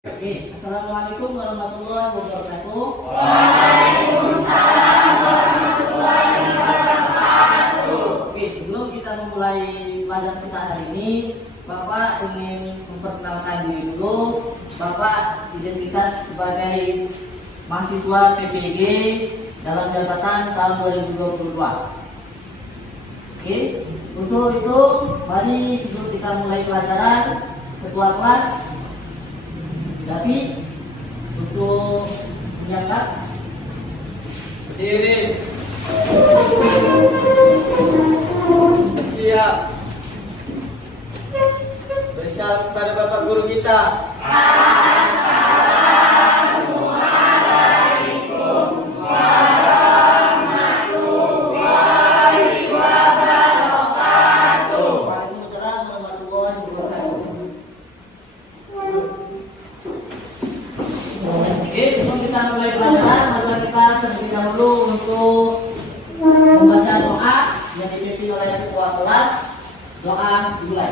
Oke, Assalamualaikum warahmatullahi wabarakatuh. Waalaikumsalam warahmatullahi wabarakatuh. Oke, sebelum kita memulai pelajaran kita hari ini, Bapak ingin memperkenalkan diri dulu. Bapak identitas sebagai mahasiswa PPG dalam jabatan tahun 2022. Oke, untuk itu mari sebelum kita mulai pelajaran, ketua kelas tapi untuk menyangkat berdiri, siap, bersalam pada Bapak Guru kita. Assalamualaikum warahmatullahi wabarakatuh. Waalaikumsalam warahmatullahi wabarakatuh. Oke, sebelum kita mulai pelajaran, mari kita terlebih dahulu untuk membaca doa yang dipimpin oleh ketua kelas. Doa dimulai.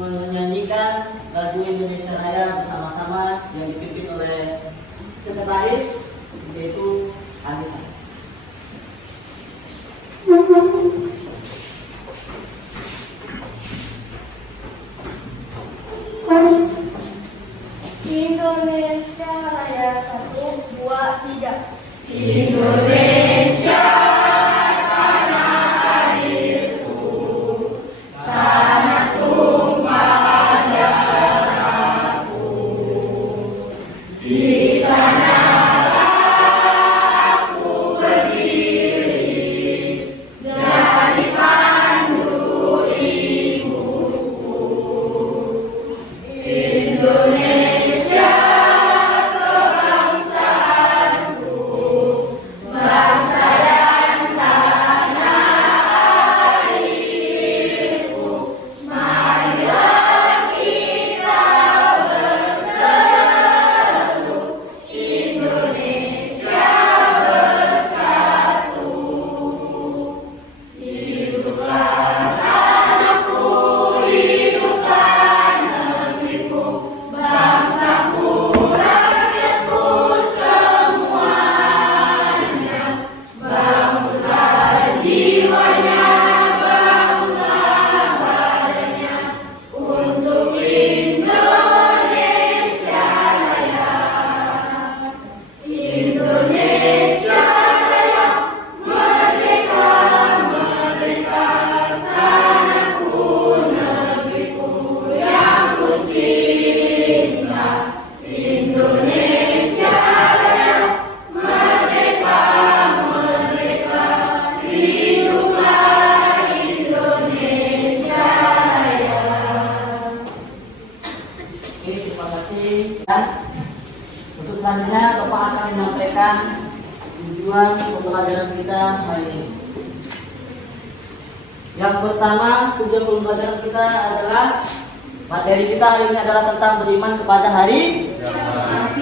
Menyanyikan lagu Indonesia Raya bersama-sama yang dipimpin oleh sekretaris yaitu Anissa. Indonesia Raya 1, 2, 3. Indonesia selanjutnya Bapak akan menyampaikan tujuan pembelajaran kita hari ini. Yang pertama, tujuan pembelajaran kita adalah materi kita hari ini adalah tentang beriman kepada hari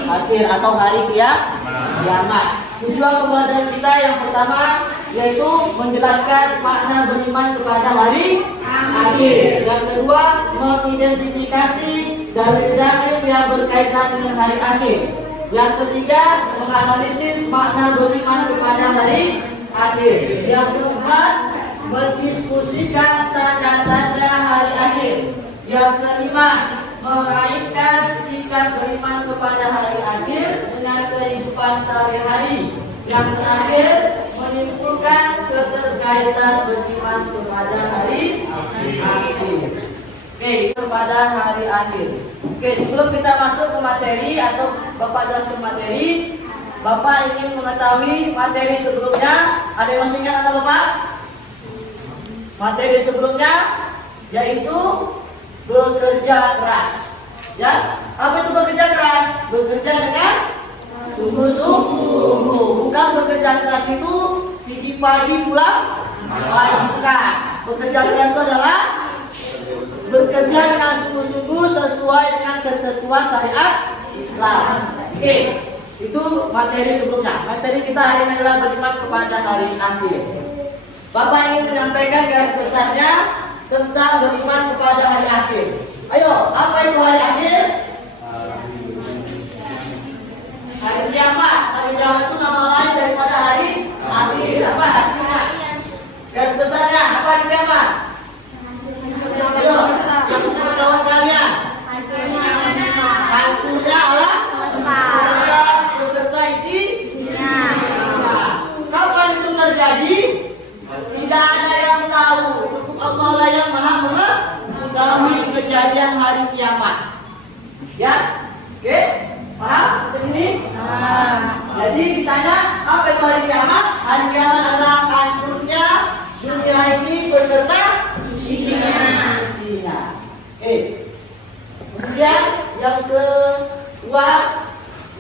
akhir atau hari kiamat. Tujuan pembelajaran kita yang pertama yaitu menjelaskan makna beriman kepada hari akhir. Yang kedua, mengidentifikasi dalil-dalil yang berkaitan dengan hari akhir. Yang ketiga, menganalisis makna beriman kepada hari akhir. Yang keempat, mendiskusikan tanda-tanda hari akhir. Yang kelima, mengaitkan sikap beriman kepada hari akhir dengan kehidupan sehari-hari. Yang terakhir, menimbulkan keterkaitan beriman kepada hari akhir. Oke, kepada hari akhir. Oke, sebelum kita masuk ke materi atau Bapak jelaskan materi, Bapak ingin mengetahui materi sebelumnya. Ada yang masih ingat atau Bapak? Materi sebelumnya yaitu bekerja keras. Ya, apa itu bekerja keras? Bekerja dengan sungguh-sungguh. Bukan bekerja keras itu pagi pagi pulang bukan. Bekerja keras itu adalah bekerja dengan sungguh-sungguh sesuai dengan ketentuan syariat Islam. Oke, itu materi sebelumnya. Materi kita hari ini adalah beriman kepada hari akhir. Bapak ingin menyampaikan garis besarnya tentang beriman kepada hari akhir. Ayo, apa itu hari akhir? Hari kiamat. Hari kiamat itu nama lain daripada hari akhir. Apa artinya? Garis besarnya apa hari kiamat? Ayo, yang sepengetahuan kalian. Hancurnya Allah beserta isinya. Kapan itu terjadi? Tidak ada yang tahu. Cukup Allah lah yang maha mengetahui kejadian hari kiamat. Ya, oke, paham? Ke sini? Jadi ditanya apa itu hari kiamat? Hari kiamat adalah hancurnya dunia ini beserta isinya. Kemudian yang kedua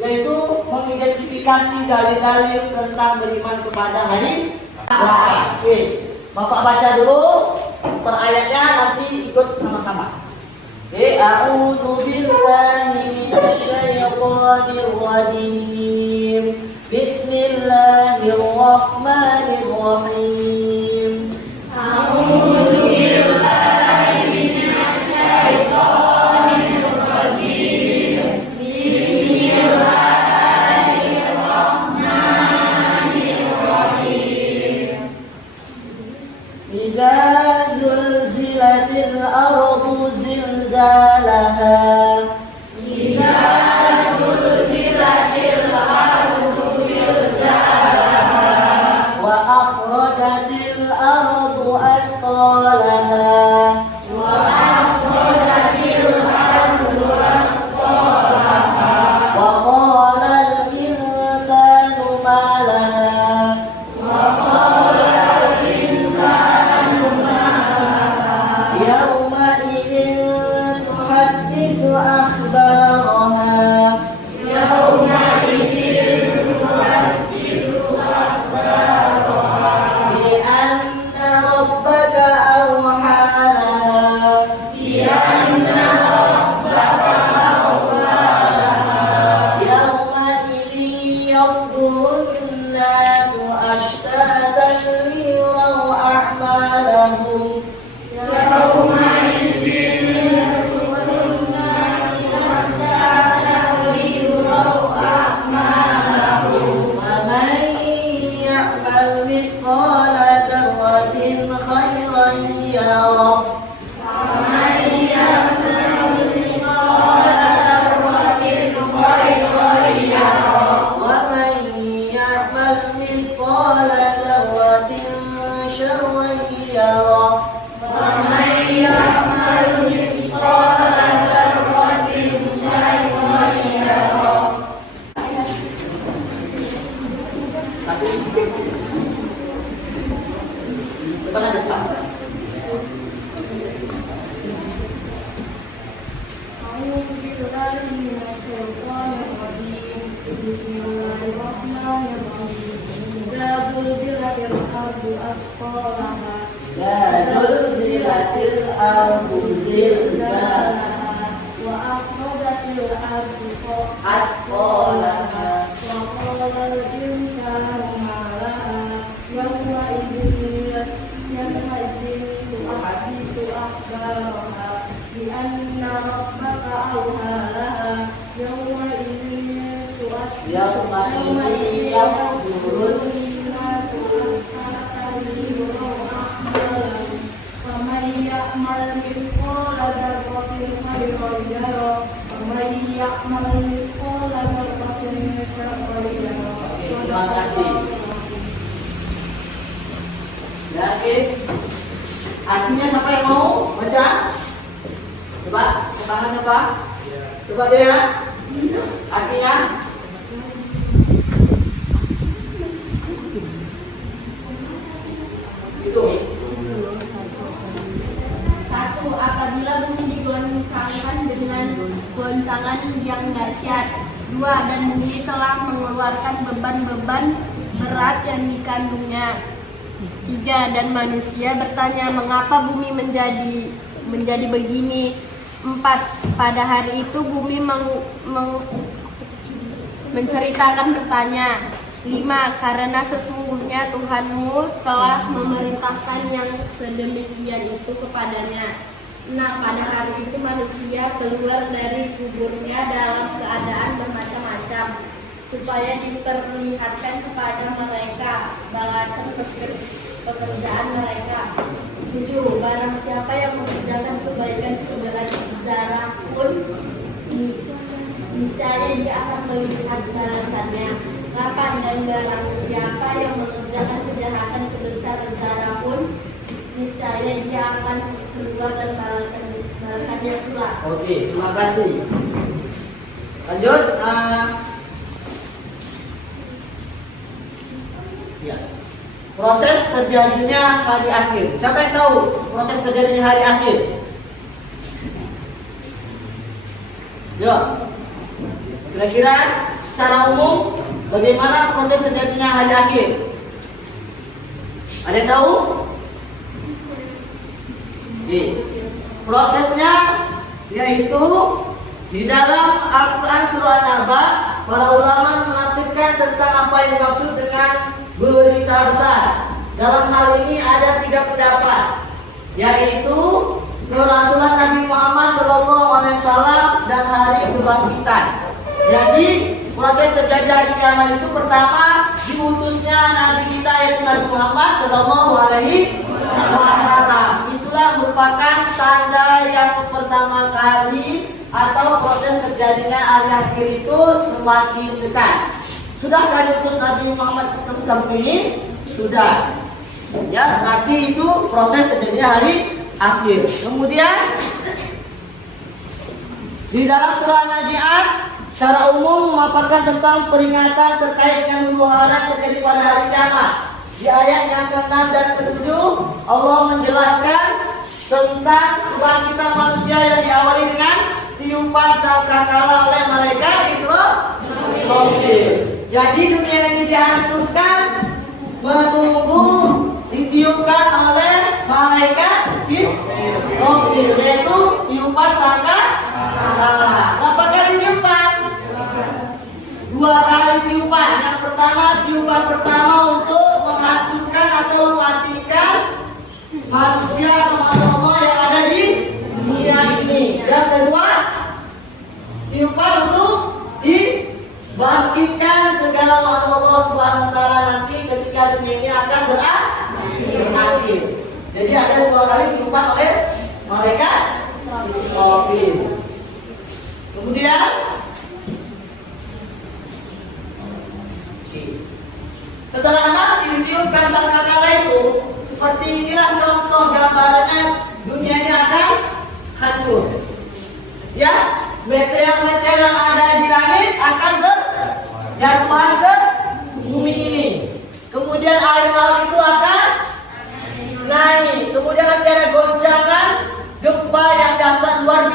yaitu mengidentifikasi dalil-dalil tentang beriman kepada hari akhir. Bapak baca dulu per ayatnya, nanti ikut sama-sama. A'udzu billahi minasyaitonir rajim. Bismillahirrahmanirrahim. A'udzu billahi minasyaitonir rajim. Bismillahirrahmanirrahim. Idza zulzilatil ardu zilzalaha. Idza zulzilatil ardu zilzalaha. Wa akhrajatil ardu athqalaha. Wa akhrajatil ardu asqalaha. Wa qala al insanu ma laha. Wa qala al insanu ma laha. Yawma idzin tuhadditsu akhbaraha. Yawma idzin tuhadditsu akhbaraha. Bi anna rabbaka awha laha. Bi anna rabbaka awha laha. Yawma idzin yasdurun nasu ashtatan liyuraw a'malahum. Yawma idzin yasudun nasu ashtatan liyuraw a'malahum. ومن يعمل مثقال ذرة خيرا يره. ومن يعمل مثقال ذرة خيرا يره. ومن يعمل مثقال ذرة شرا يره. ومن يعمل مثقال ذرة شرا يره. Depan ada depan. أعوذ بالله من الشيطان الرجيم. بسم الله الرحمن الرحيم. إذا زلزلت الأرض أثقالها Ya zulzilatil ardu zilzalaha wa akhrajatil ardu asqalaha wa qala al-insanu ma laha yawma idzin tuhaddisu akhbaraha bi anna rabbaka awha laha yawma idzin yasdurun nasu asqalaha faman ya'mal mithqala dzarratin khairan yarah waman ya'mal mithqala dzarratin syarran yarah. Terima kasih. Yakin? Artinya siapa yang mau baca? Coba, tangan siapa? Coba deh ya. Artinya? Itu. Satu, apabila bumi digoncangkan dengan goncangan yang dahsyat. Dua, dan bumi telah mengeluarkan beban-beban berat yang dikandungnya. Tiga, dan manusia bertanya mengapa bumi menjadi begini. Empat, pada hari itu bumi menceritakan bertanya. Lima, karena sesungguhnya Tuhanmu telah memerintahkan yang sedemikian itu kepadanya. Enam, pada hari itu manusia keluar dari kuburnya dalam keadaan bermacam-macam, supaya diperlihatkan kepada mereka balasan pekerjaan mereka. 7, barang siapa yang mengerjakan kebaikan sebesar pun, niscaya dia akan melihat balasannya. 8, dan barang siapa yang mengerjakan kejahatan sebesar zarah pun, niscaya dia akan keluar dan balasannya pula. Oke, terima kasih. Lanjut. Ya. Proses terjadinya hari akhir. Siapa yang tahu proses terjadinya hari akhir? Yo. Kira-kira secara umum bagaimana proses terjadinya hari akhir? Ada yang tahu? Oke. Prosesnya yaitu di dalam Al-Quran surah An-Naba, para ulama menafsirkan tentang apa yang dimaksud dengan berita besar. Dalam hal ini ada 3 pendapat, yaitu kerasulan Nabi Muhammad SAW dan hari kebangkitan. Jadi proses terjadi hari kiamat itu pertama diutusnya Nabi kita yaitu Nabi Muhammad SAW. Itulah merupakan tanda yang pertama kali atau proses terjadinya hari akhir itu semakin dekat. Sudahkah diutus Nabi Muhammad ke kampung ini? Sudah. Ya, nanti itu proses terjadinya hari akhir. Kemudian di dalam surah An-Nazi'at secara umum memaparkan tentang peringatan terkait dengan huru-hara terjadi pada hari kiamat. Di ayat yang ke-6 dan ke-7 Allah menjelaskan tentang kebangkitan manusia yang diawali dengan tiupan sangkakala oleh malaikat Israfil. Jadi dunia ini dihancurkan menunggu ditiupkan oleh malaikat Israfil, yaitu tiupan sangkakala. Berapa kali tiupan? 2 kali tiupan. Yang pertama, tiupan pertama untuk menghancurkan atau mematikan manusia atau makhluk Allah yang ada di dunia ini. Yang kedua, tiupan untuk dibangkitkan segala makhluk Allah Subhanahu wa taala nanti ketika dunia ini akan berakhir. Jadi ada 2 kali tiupan oleh malaikat Israfil. Kemudian setelah nanti ditiupkan sangkakala itu, seperti inilah contoh gambarannya dunia ini akan hancur. Ya, meteor-meteor yang ada di langit akan berjatuhan ke bumi ini. Kemudian air laut itu akan naik. Kemudian nanti ada goncangan gempa yang dahsyat luar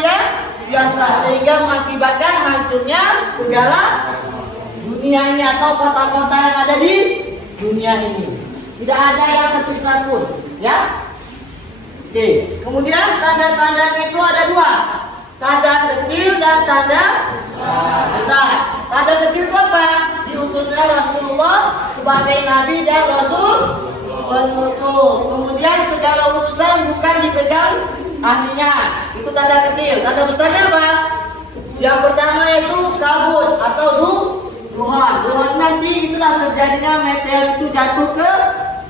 biasa sehingga mengakibatkan hancurnya segala dunia ini atau kota-kota yang ada di dunia ini. Tidak ada yang tersisa pun, ya. Oke, kemudian tanda-tandanya itu ada dua, tanda kecil dan tanda besar. Tanda kecil itu apa? Diutusnya Rasulullah sebagai Nabi dan Rasul penutup. Kemudian segala urusan bukan dipegang ahlinya. Itu tanda kecil. Tanda besarnya apa? Yang pertama yaitu kabut atau duhan. Duhan nanti itulah terjadinya meteor itu jatuh ke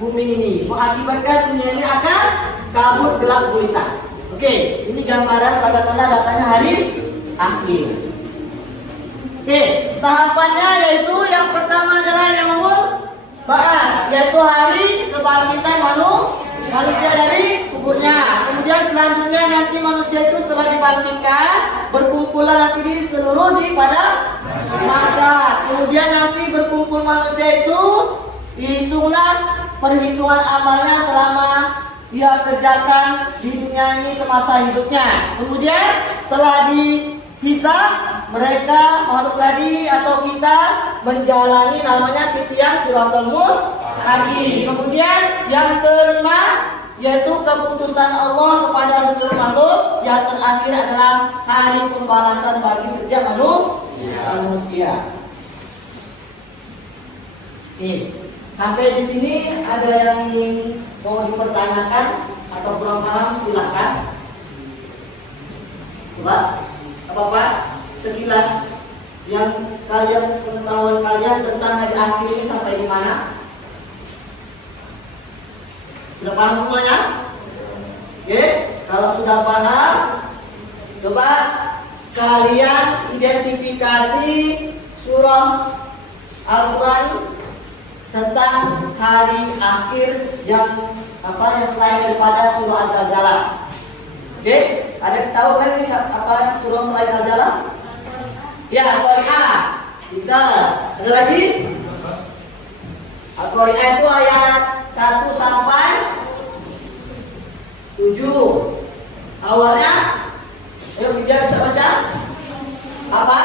bumi ini, mengakibatkan dunia ini akan kabut gelap gulita. Oke, ini gambaran tanda-tanda datanya hari akhir. Oke, tahapannya yaitu yang pertama adalah yaumul ba'ats, yaitu hari kebangkitan manusia dari kuburnya. Kemudian selanjutnya nanti manusia itu setelah dibangkitkan berkumpulan nanti di seluruh di pada masa. Kemudian nanti berkumpul manusia itu dihitunglah perhitungan amalnya selama dia kerjakan di dunia ini semasa hidupnya. Kemudian setelah dihisab, mereka makhluk tadi atau kita menjalani namanya titian siratal mustaqim. Kemudian yang kelima yaitu keputusan Allah kepada seluruh makhluk. Yang terakhir adalah hari pembalasan bagi setiap manusia. Oke, sampai di sini ada yang ingin mau dipertanyakan atau kurang paham silakan. Coba, apa-apa sekilas yang pengetahuan kalian tentang hari akhir ini sampai di mana? Sudah paham semuanya? Oke, kalau sudah paham, coba kalian identifikasi surah Al-Quran tentang hari akhir yang selain daripada surah Al-Zalzalah. Oke, ada yang tahu kan ini apa yang surah selain Al-Zalzalah? Ya, Al-Qari'ah. Kita ada lagi? Al-Qari'ah itu ayat 1 sampai 7. Awalnya, ayo biar bisa baca. Apa?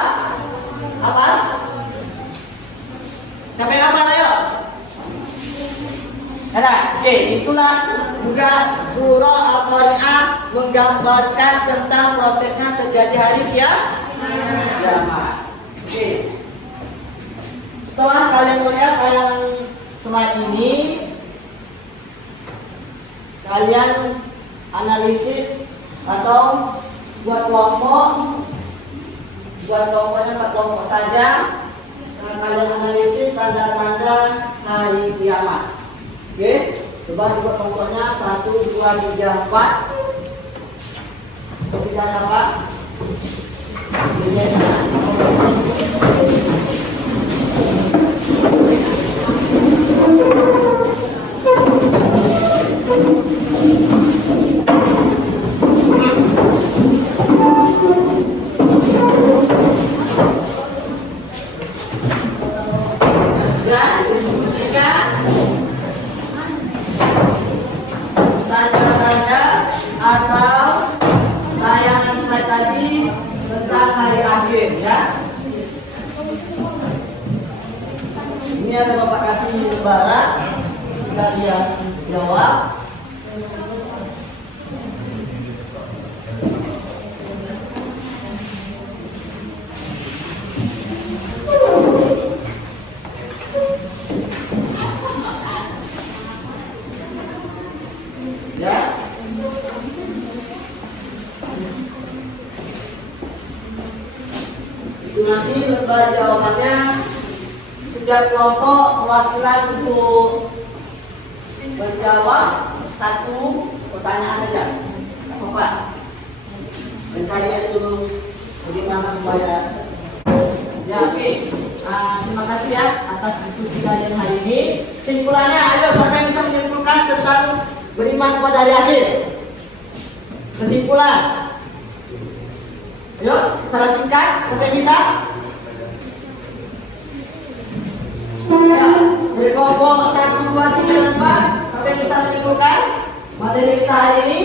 Siapa yang hafal ayo? Ada. Oke, itulah juga surah Al-Qari'ah menggambarkan tentang prosesnya terjadi hari kiamat. Oke. Setelah kalian melihat ayat slide ini, kalian analisis atau buat kelompoknya 4 kelompok saja. Kalian analisis tanda-tanda hari kiamat. Oke, coba dibuat kelompoknya 1, 2, 3, 4. Ketiganya apa? Tanda-tanda atau tayangan slide tadi tentang hari akhir ya. Ini ada Bapak kasih gambaran, kalian jawab. Ya. Itu nanti lembar jawabannya setiap kelompok perwakilan untuk menjawab 1 pertanyaan aja. Apa? Mencari aja dulu bagaimana supaya. Ya, oke. Terima kasih ya atas diskusi kalian hari ini. Simpulannya, ayo siapa yang bisa menyimpulkan tentang beriman kepada hari akhir? Kesimpulan. Ayo, secara singkat, siapa yang bisa? Ya, dari kelompok 1, 2, 3, dan 4, siapa yang bisa menyimpulkan materi kita hari ini?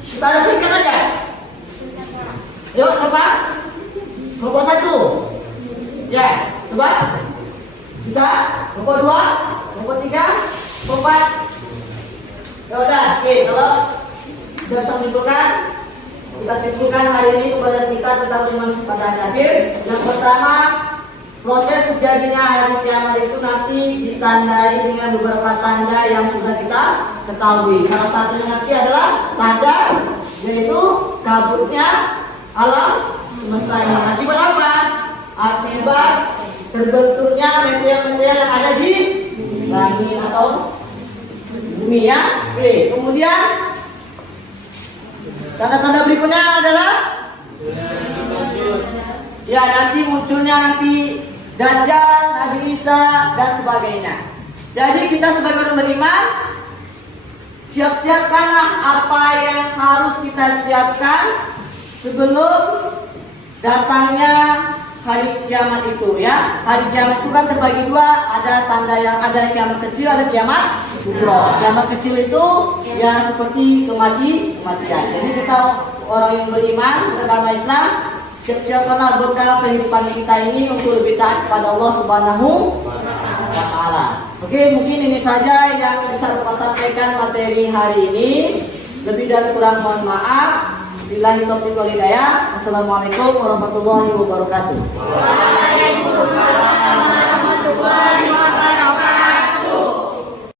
Secara singkat aja. Ayo, siapa? Kelompok 1. Ya, coba. Bisa? Kelompok 2, kelompok 3, kelompok 4. Ya udah, oke, kalau sudah bisa simpulkan, kita simpulkan hari ini kepada kita tentang iman pada hari akhir. Yang pertama, proses terjadinya hari kiamat itu nanti ditandai dengan beberapa tanda yang sudah kita ketahui. Salah satunya nanti adalah tanda, yaitu kabutnya alam semesta ini. Akibat apa? Akibat terbentuknya meteor-meteor yang ada di langit atau bumi ya. Oke, kemudian tanda-tanda berikutnya adalah ya nanti munculnya Dajjal, Nabi Isa dan sebagainya. Jadi kita sebagai orang beriman siap-siapkanlah apa yang harus kita siapkan sebelum datangnya hari kiamat itu ya. Hari kiamat itu kan terbagi dua, ada tanda yang ada kiamat kecil, ada kiamat kubro. Kiamat kecil itu ya seperti kematian. Jadi kita orang yang beriman beragama Islam siap-siapkanlah bekal kehidupan kita ini untuk lebih taat kepada Allah Subhanahu wa taala. Oke, mungkin ini saja yang bisa Bapak sampaikan materi hari ini. Lebih dan kurang mohon maaf. Billahi taufiq wal hidayah. Assalamualaikum warahmatullahi wabarakatuh. Waalaikumsalam warahmatullahi wabarakatuh.